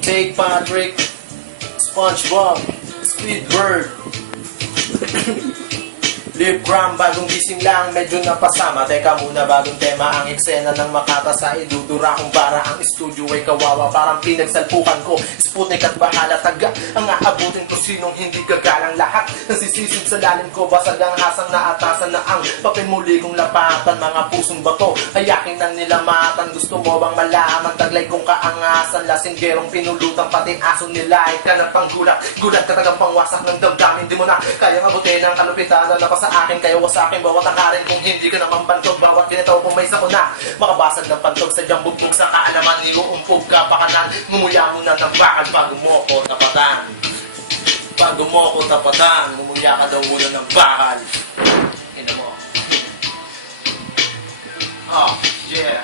Big Patrick, SpongeBob, Squidward, Lip Gram, bagong gising lang, medyo napasama. Teka muna, bagong tema ang eksena ng Makata sa idudura kung para ang studio ay kawawa. Parang pinagsalpukan ko, Sputnik at bahala taga. Ang aabutin ko sinong hindi gagalang lahat. Nasisisid sa lalim ko, basag ang hasang na atasan na ang papel muli kong lapatan. Mga pusong bato, hayakin ng nilamatan. Gusto mo bang malaman, taglay kong kaangasan. Lasinggerong pinulutan, pati aso nila ay kanapang gulat. Gulat katagang pangwasak ng damdamin. Di mo na kayang abutin ang kalupitan na napasa akin, kayo sa akin, bawat akarin kung hindi ka naman bantog, bawat ginitaw kung may sakuna, makabasag ng pantog sa diyang bugtog sa kaalaman, niuumpog ka pakanan, ngumuya mo na ng bakal bago mo ko tapatan, bago mo ko tapatan, ngumuya ka daw muna ng bakal. Ina mo. Oh, yeah.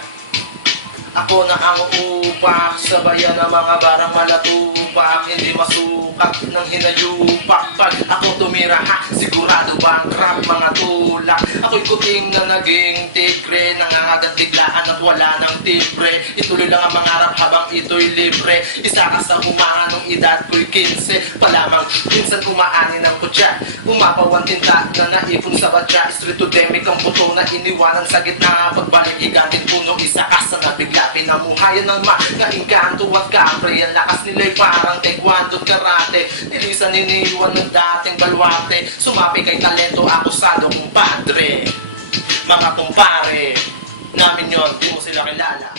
Ako na ang upak, sabayan ng mga barang malatupak, hindi masukat ng hinayupak. Pag ako tumira ha, sigurado bankrupt mga tulak. Ako'y kuting na naging tigre, nangangagat biglaan at wala ng tibre. Ituloy lang ang mangarap habang ito'y libre. Isa ka sa humanong edad ko'y 15 palamang, minsan umaani ng kutya. Umapaw ang tinta na naipon sa batya. Streetodemic ang puto na iniwanan sa gitna. Pagbalik higantin puno, isa ka sa nabigla. Pinamuhayan ng mga inkanto at kapre. Ang lakas nila'y parang taekwondo at karate. Nilisan niniwan ng dating balwate. Sumapi kay talento, akusado kumpadre. Mga kumpare namin yon, di mo sila kilala.